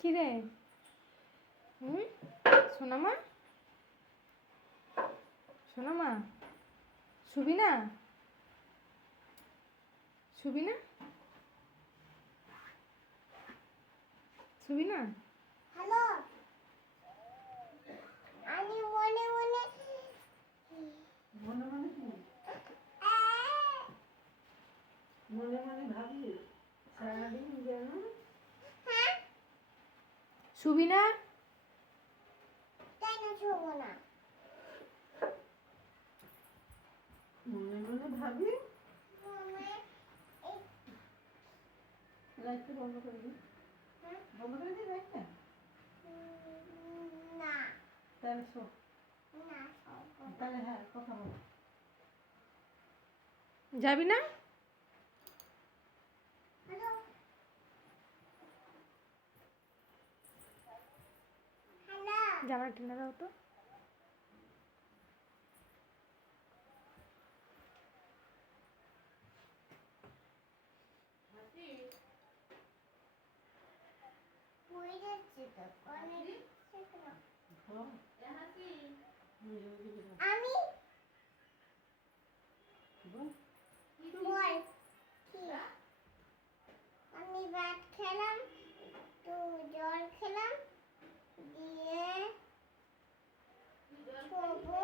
কি রে? সোনামা, সোনামা, শুবি না? শুবি না? শুবি না? হ্যালো, আমি মনে মনে মনে মনে কি মনে মনে ভাবি সারাদিন যেন শুবি না? কেন শুব না? মনে মনে ভাবি মনে লাইটটা বন্ধ করে দিই। বন্ধ করে দিই লাইটটা। না তাহলে শো, না তাহলে হ্যাঁ কথা বল। যাবি না? হ্যালো, হ্যালো, জামাটা টেনে দাও তো। হয়ে যাচ্ছে তো অনেক সেখানে। আমি বল। বল কি? আমি ভাত খেলাম, তো জল খেলাম, দিয়ে শোবো।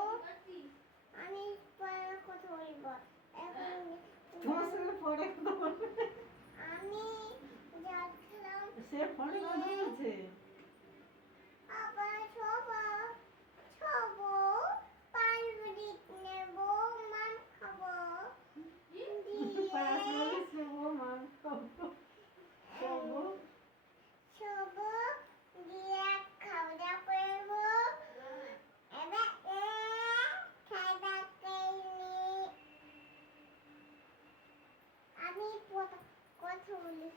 আমি পরে কথা বলবো। এখন তোমার সঙ্গে পরে কথা বলবে। আমি জল খেলাম, সে ফোনে কথা বলছে। আবার শোবো, শোবো, পাউরুটি নেবো, মাম খাবো, পাঁচ দিয়ে বলে শোবো, মার খাবো, শোবো। শোবো, দিয়ে খাওয়া দাওয়া করবো। এবার খাওয়া দাওয়া করিনি। আমি কথা বলি।